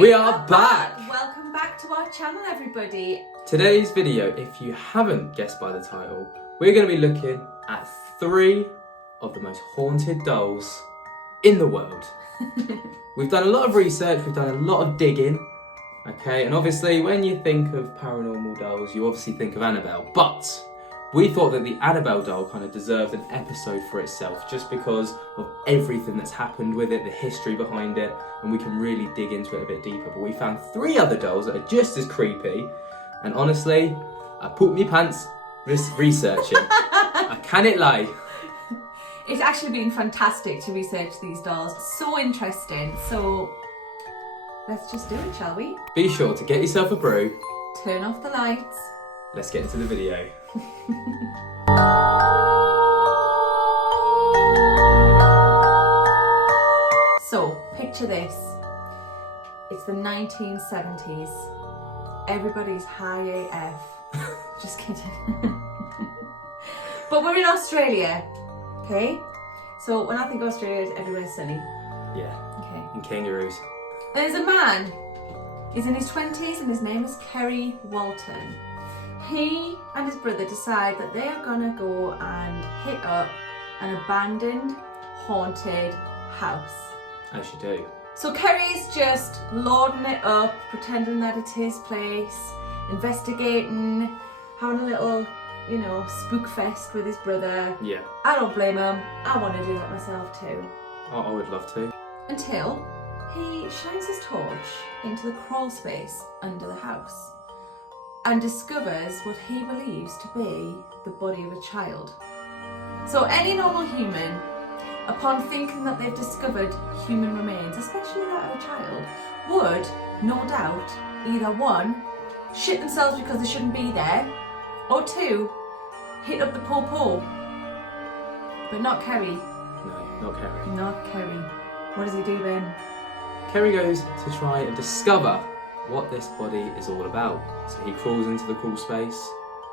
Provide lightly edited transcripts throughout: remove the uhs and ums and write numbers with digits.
We are back! Welcome back to our channel, everybody. Today's video, if you haven't guessed by the title, we're going to be looking at 3 of the most haunted dolls in the world. We've done a lot of research, we've done a lot of digging, okay, and obviously when you think of paranormal dolls, you obviously think of Annabelle, but we thought that the Annabelle doll kind of deserved an episode for itself just because of everything that's happened with it, the history behind it, and we can really dig into it a bit deeper. But we found 3 other dolls that are just as creepy, and honestly, I pooped me pants researching. I cannot lie. It's actually been fantastic to research these dolls. So interesting. So let's just do it, shall we? Be sure to get yourself a brew. Turn off the lights. Let's get into the video. So, picture this. It's the 1970s. Everybody's high AF. Just kidding. But we're in Australia, okay? So when I think of Australia, everywhere's sunny. Yeah. Okay. And kangaroos. There's a man. He's in his 20s and his name is Kerry Walton. He and his brother decide that they are gonna go and hit up an abandoned, haunted house. As you do. So Kerry's just loading it up, pretending that it's his place, investigating, having a little, spook fest with his brother. Yeah. I don't blame him. I want to do that myself too. I would love to. Until he shines his torch into the crawl space under the house and discovers what he believes to be the body of a child. So any normal human, upon thinking that they've discovered human remains, especially that of a child, would, no doubt, either 1, shit themselves because they shouldn't be there, or 2, hit up the poor. But not Kerry. No, not Kerry. Not Kerry. What does he do then? Kerry goes to try and discover what this body is all about. So he crawls into the crawl space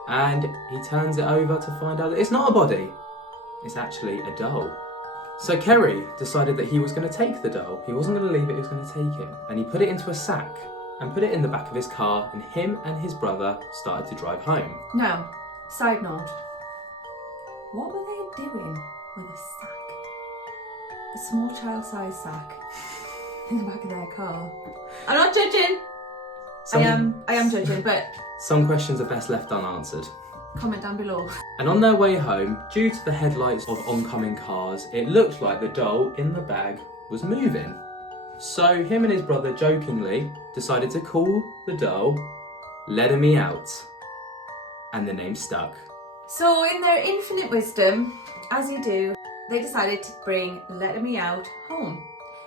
and he turns it over to find out that it's not a body, it's actually a doll. So Kerry decided that he was going to take the doll. He wasn't going to leave it, he was going to take it. And he put it into a sack and put it in the back of his car, and him and his brother started to drive home. Now, side note, what were they doing with a sack? A small child-sized sack in the back of their car. I'm not judging. I am judging, but some questions are best left unanswered. Comment down below. And on their way home, due to the headlights of oncoming cars, it looked like the doll in the bag was moving. So him and his brother jokingly decided to call the doll Letta-Me-Out. And the name stuck. So in their infinite wisdom, as you do, they decided to bring Letta-Me-Out home.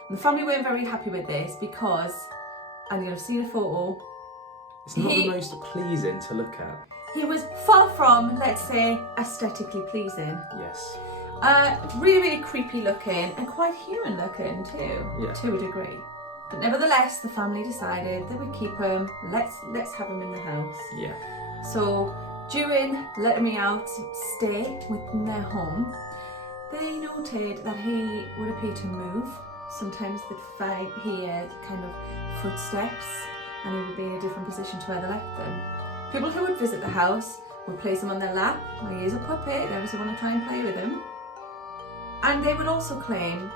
And the family weren't very happy with this because, and you'll have seen a photo, it's not the most pleasing to look at. He was far from, let's say, aesthetically pleasing. Yes. Really creepy looking and quite human looking too, yeah. To a degree. But nevertheless, the family decided they would keep him. Let's have him in the house. Yeah. So during Letta-Me-Out's stay within their home, they noted that he would appear to move. Sometimes they'd hear kind of footsteps, and he would be in a different position to where they left them. People who would visit the house would place him on their lap. Well, he is a puppet, they obviously want to try and play with him. And they would also claim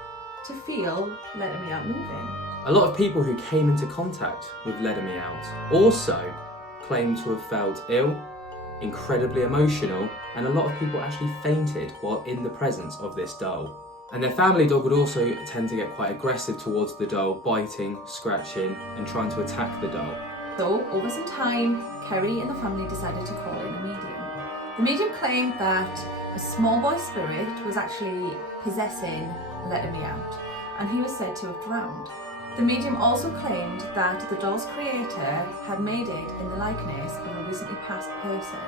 to feel Letta-Me-Out moving. A lot of people who came into contact with Letta-Me-Out also claimed to have felt ill, incredibly emotional, and a lot of people actually fainted while in the presence of this doll. And their family dog would also tend to get quite aggressive towards the doll, biting, scratching, and trying to attack the doll. So, over some time, Kerry and the family decided to call in a medium. The medium claimed that a small boy spirit was actually possessing Letta-Me-Out, and he was said to have drowned. The medium also claimed that the doll's creator had made it in the likeness of a recently passed person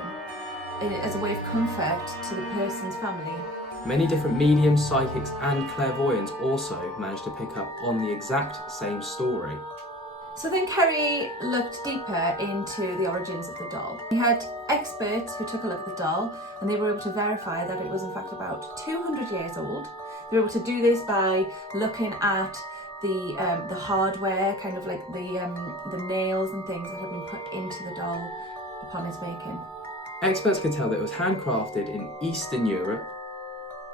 as a way of comfort to the person's family. Many different mediums, psychics, and clairvoyants also managed to pick up on the exact same story. So then Kerry looked deeper into the origins of the doll. He had experts who took a look at the doll, and they were able to verify that it was in fact about 200 years old. They were able to do this by looking at the hardware, kind of like the nails and things that had been put into the doll upon its making. Experts could tell that it was handcrafted in Eastern Europe.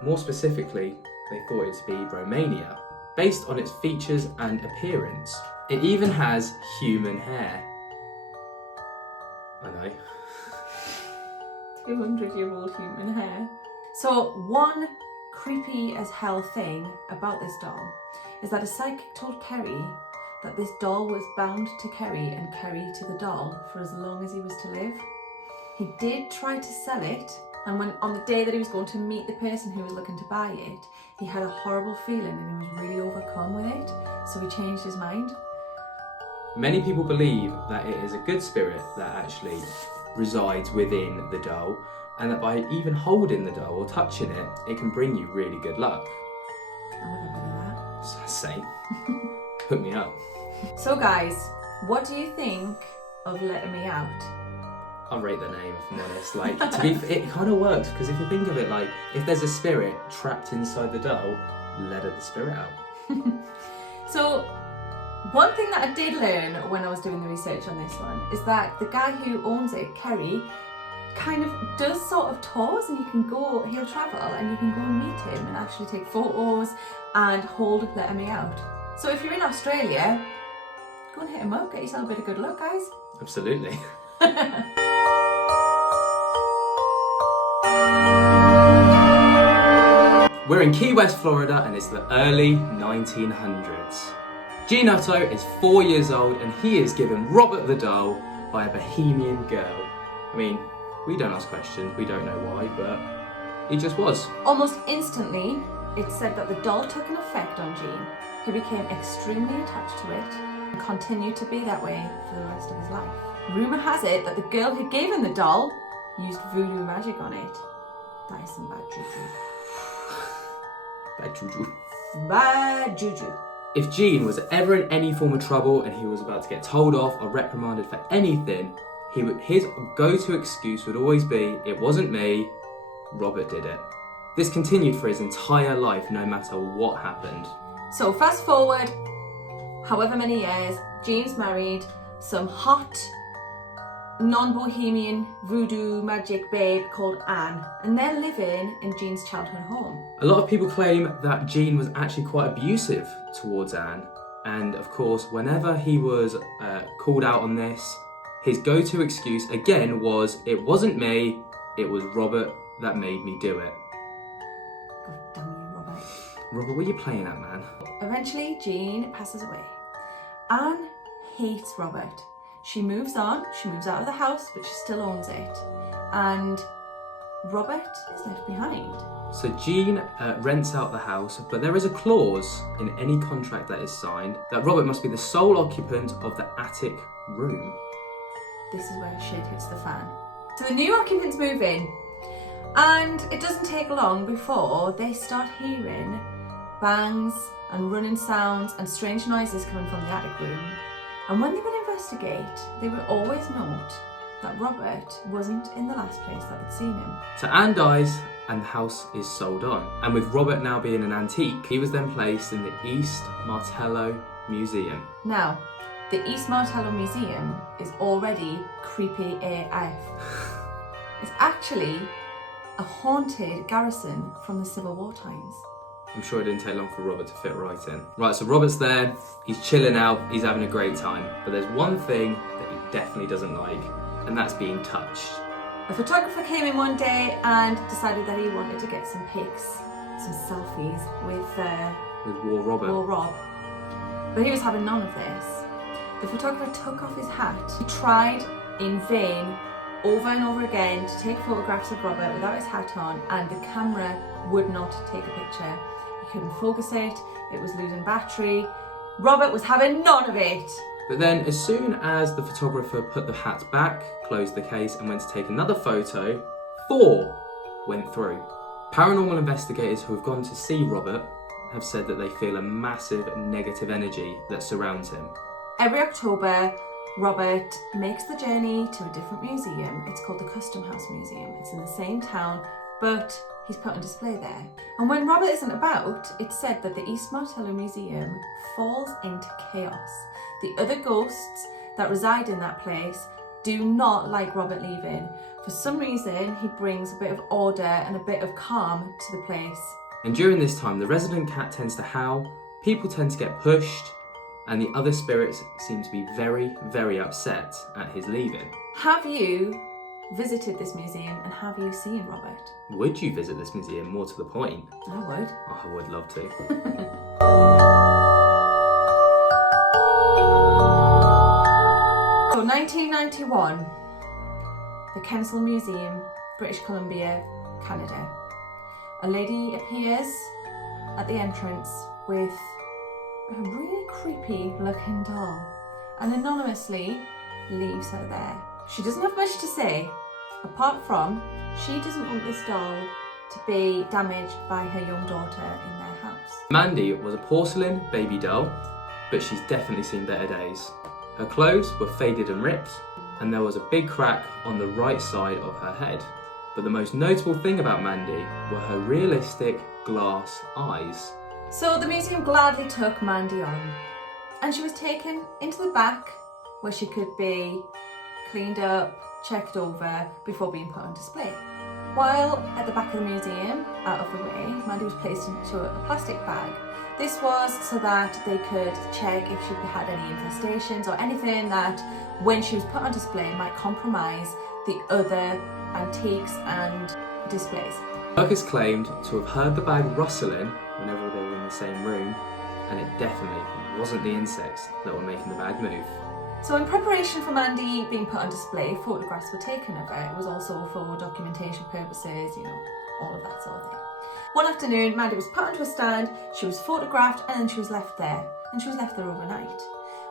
More specifically, they thought it to be Romania, based on its features and appearance. It even has human hair. I know. 200-year-old human hair. So one creepy as hell thing about this doll is that a psychic told Kerry that this doll was bound to Kerry and Kerry to the doll for as long as he was to live. He did try to sell it, and when on the day that he was going to meet the person who was looking to buy it, he had a horrible feeling and he was really overcome with it, so he changed his mind. Many people believe that it is a good spirit that actually resides within the doll, and that by even holding the doll or touching it, it can bring you really good luck. I would have been that. Same. Put me up. So guys, what do you think of Letta-Me-Out? I'll rate the name if I'm honest. Like, it kind of works, because if you think of it, like, if there's a spirit trapped inside the doll, let the spirit out. So, one thing that I did learn when I was doing the research on this one is that the guy who owns it, Kerry, kind of does sort of tours, and he'll travel and you can go and meet him and actually take photos and hold Letta-Me-Out. So if you're in Australia, go and hit him up, get yourself a bit of good luck, guys. Absolutely. We're in Key West, Florida, and it's the early 1900s. Gene Otto is 4 years old, and he is given Robert the doll by a Bohemian girl. I mean, we don't ask questions, we don't know why, but he just was. Almost instantly, it said that the doll took an effect on Gene. He became extremely attached to it and continued to be that way for the rest of his life. Rumour has it that the girl who gave him the doll used voodoo magic on it. That is some bad juju. Bad juju. Bad juju. If Gene was ever in any form of trouble and he was about to get told off or reprimanded for anything, his go-to excuse would always be, "It wasn't me, Robert did it." This continued for his entire life, no matter what happened. So fast forward, however many years, Gene's married some hot, non-bohemian voodoo magic babe called Anne, and they're living in Gene's childhood home. A lot of people claim that Gene was actually quite abusive towards Anne, and of course, whenever he was called out on this, his go-to excuse again was, "It wasn't me, it was Robert that made me do it." God damn you, Robert. Robert, what are you playing at, man? Eventually, Gene passes away. Anne hates Robert. She moves on, she moves out of the house, but she still owns it. And Robert is left behind. So Gene rents out the house, but there is a clause in any contract that is signed that Robert must be the sole occupant of the attic room. This is where shit hits the fan. So the new occupants move in, and it doesn't take long before they start hearing bangs and running sounds and strange noises coming from the attic room. And when they would investigate, they would always note that Robert wasn't in the last place that they'd seen him. So Anne dies and the house is sold on. And with Robert now being an antique, he was then placed in the East Martello Museum. Now, the East Martello Museum is already creepy AF. It's actually a haunted garrison from the Civil War times. I'm sure it didn't take long for Robert to fit right in. Right, so Robert's there, he's chilling out, he's having a great time. But there's one thing that he definitely doesn't like, and that's being touched. A photographer came in one day and decided that he wanted to get some pics, some selfies with War Robert. War Rob. But he was having none of this. The photographer took off his hat. He tried in vain over and over again to take photographs of Robert without his hat on, and the camera would not take a picture. He couldn't focus it, it was losing battery. Robert was having none of it. But then as soon as the photographer put the hat back, closed the case and went to take another photo, 4 went through. Paranormal investigators who have gone to see Robert have said that they feel a massive negative energy that surrounds him. Every October, Robert makes the journey to a different museum. It's called the Custom House Museum. It's in the same town, but he's put on display there. And when Robert isn't about, it's said that the East Martello Museum falls into chaos. The other ghosts that reside in that place do not like Robert leaving. For some reason, he brings a bit of order and a bit of calm to the place. And during this time, the resident cat tends to howl, people tend to get pushed, and the other spirits seem to be very, very upset at his leaving. Have you visited this museum and have you seen Robert? Would you visit this museum, more to the point? I would. Oh, I would love to. So 1991, the Kensal Museum, British Columbia, Canada. A lady appears at the entrance with a really creepy looking doll and anonymously leaves her there. She doesn't have much to say, apart from she doesn't want this doll to be damaged by her young daughter in their house. Mandy was a porcelain baby doll, but she's definitely seen better days. Her clothes were faded and ripped, and there was a big crack on the right side of her head. But the most notable thing about Mandy were her realistic glass eyes. So the museum gladly took Mandy on, and she was taken into the back where she could be cleaned up, checked over before being put on display. While at the back of the museum, out of the way, Mandy was placed into a plastic bag. This was so that they could check if she had any infestations or anything that, when she was put on display, might compromise the other antiques and displays. Workers claimed to have heard the bag rustling whenever they were in the same room, and it definitely wasn't the insects that were making the bag move. So in preparation for Mandy being put on display, photographs were taken of her. It was also for documentation purposes, all of that sort of thing. One afternoon, Mandy was put onto a stand, she was photographed, and then she was left there. And she was left there overnight.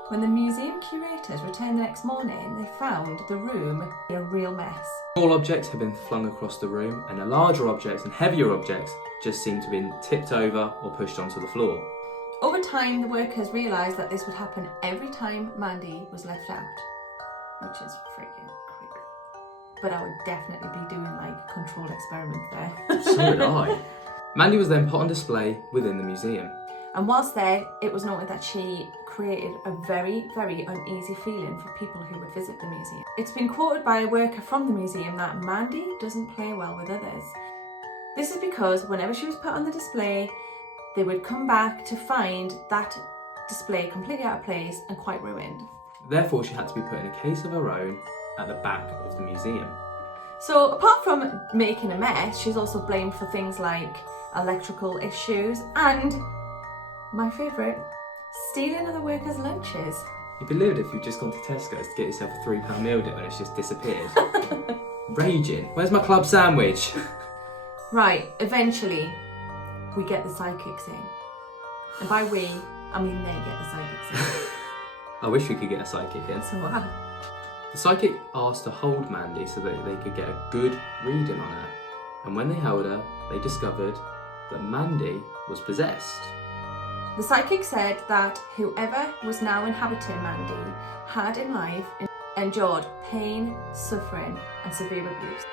When the museum curators returned the next morning, they found the room a real mess. Small objects had been flung across the room, and the larger objects and heavier objects just seemed to have been tipped over or pushed onto the floor. Over time, the workers realised that this would happen every time Mandy was left out, which is freaking creepy. But I would definitely be doing controlled experiments there. So would I. Mandy was then put on display within the museum. And whilst there, it was noted that she created a very, very uneasy feeling for people who would visit the museum. It's been quoted by a worker from the museum that Mandy doesn't play well with others. This is because whenever she was put on the display, they would come back to find that display completely out of place and quite ruined. Therefore, she had to be put in a case of her own at the back of the museum. So apart from making a mess, she's also blamed for things like electrical issues and, my favourite, stealing other workers' lunches. You'd be livid if you'd just gone to Tesco's to get yourself a £3 meal deal and it's just disappeared. Raging. Where's my club sandwich? Right, eventually we get the psychics in. And by we, I mean they get the psychics in. I wish we could get a psychic in. So what? The psychic asked to hold Mandy so that they could get a good reading on her. And when they held her, they discovered that Mandy was possessed. The psychic said that whoever was now inhabiting Mandy had in life endured pain, suffering, and severe abuse.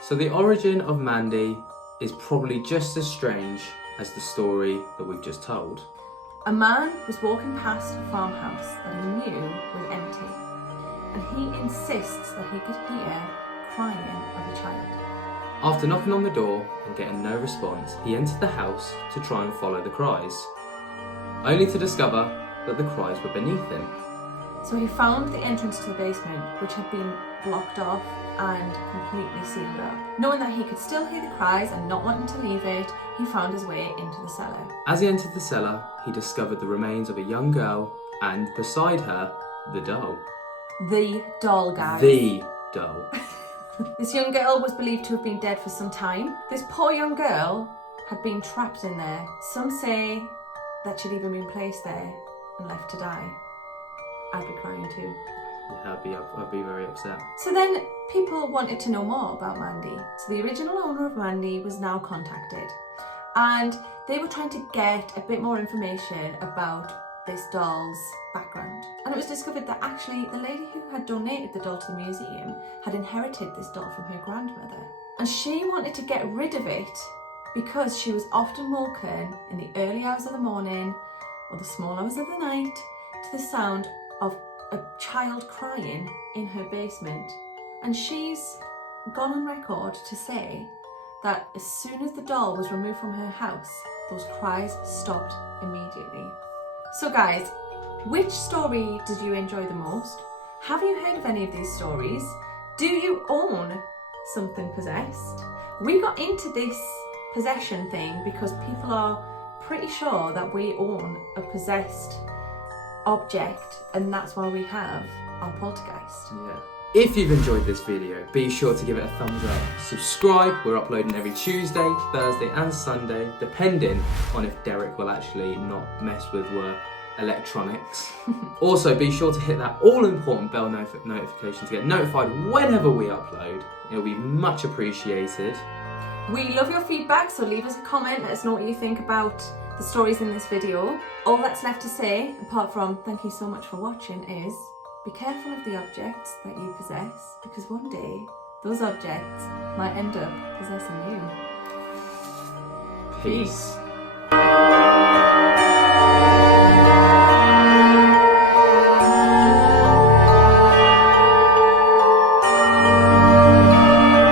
So the origin of Mandy is probably just as strange as the story that we've just told. A man was walking past a farmhouse that he knew was empty, and he insists that he could hear crying of a child. After knocking on the door and getting no response, he entered the house to try and follow the cries, only to discover that the cries were beneath him. So he found the entrance to the basement, which had been blocked off and completely sealed up. Knowing that he could still hear the cries and not wanting to leave it, he found his way into the cellar. As he entered the cellar, he discovered the remains of a young girl and, beside her, the doll. The doll, guys. The doll. This young girl was believed to have been dead for some time. This poor young girl had been trapped in there. Some say that she'd even been placed there and left to die. I'd be crying too. Yeah, I'd be very upset. So then people wanted to know more about Mandy. So the original owner of Mandy was now contacted, and they were trying to get a bit more information about this doll's background. And it was discovered that actually the lady who had donated the doll to the museum had inherited this doll from her grandmother. and she wanted to get rid of it because she was often woken in the early hours of the morning or the small hours of the night to the sound of a child crying in her basement. And she's gone on record to say that as soon as the doll was removed from her house, those cries stopped immediately. So guys, which story did you enjoy the most? Have you heard of any of these stories? Do you own something possessed? We got into this possession thing because people are pretty sure that we own a possessed object, and that's why we have our poltergeist. Yeah. If you've enjoyed this video, be sure to give it a thumbs up. Subscribe, we're uploading every Tuesday, Thursday and Sunday, depending on if Derek will actually not mess with work electronics. Also, be sure to hit that all-important bell notification to get notified whenever we upload. It'll be much appreciated. We love your feedback, so leave us a comment, let us know what you think about the stories in this video. All that's left to say, apart from thank you so much for watching, is be careful of the objects that you possess, because one day those objects might end up possessing you. Peace.